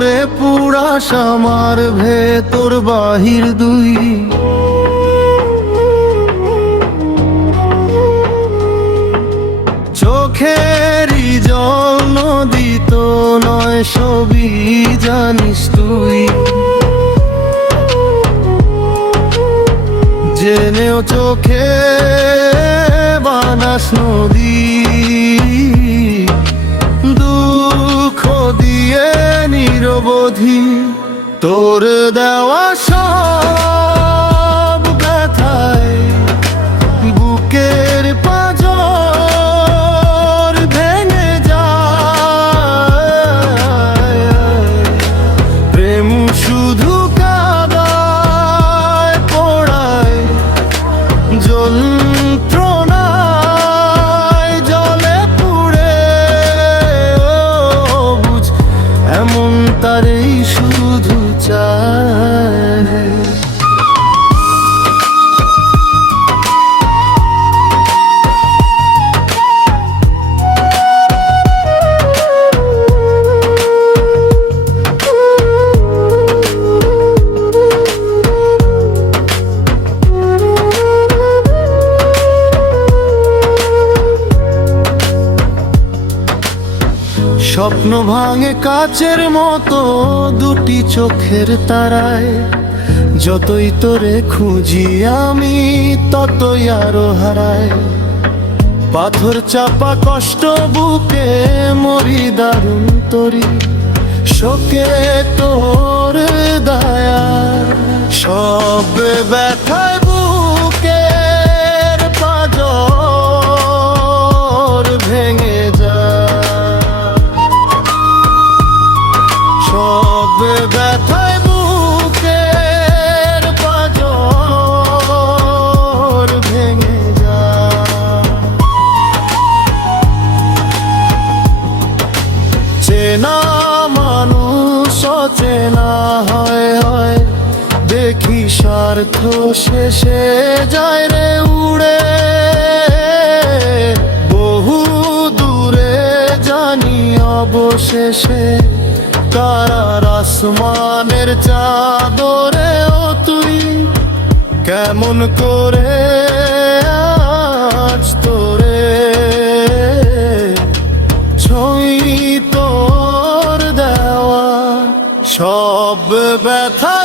করে পুরাস আমার ভেতর বাহির দুই। চোখেরই জল নদী তো নয়, সবই জানিস তুই। জেনেও চোখে বানাস নদী, দুঃখ দিয়ে নিরবধি। তোর দেওয়া সব ব্যথায় বুকের পাঁজর ভেঙে যায়। প্রেম শুধু কাদায় পোড়ায়, যন্ত্রণায় জলে পুড়ে। বুঝ এমন তারেই শুধু চায়। স্বপ্ন ভাঙে কাচের মতো দুটি চোখের তারায়। যতই তোরে খুঁজি আমি ততই আরো হারাই। পাথর চাপা কষ্ট বুকে মরি দারুণ তরি। শোকে তোর দয়া সব ব্যথায় বুকের পাঁজর ভেঙে যায়। সব ব্যথায় বুকের পাঁজর ভেঙে যায়। চেনা মানুষ অচেনা হয় হয়, দেখি স্বার্থ শেষে যায় রে উড়ে। বহু দূরে জানি অবশেষে কারার আসমানের চাদরেও তুই। কেমন করে আজ তোরে ছুঁই, তোর দেওয়া সব ব্যথা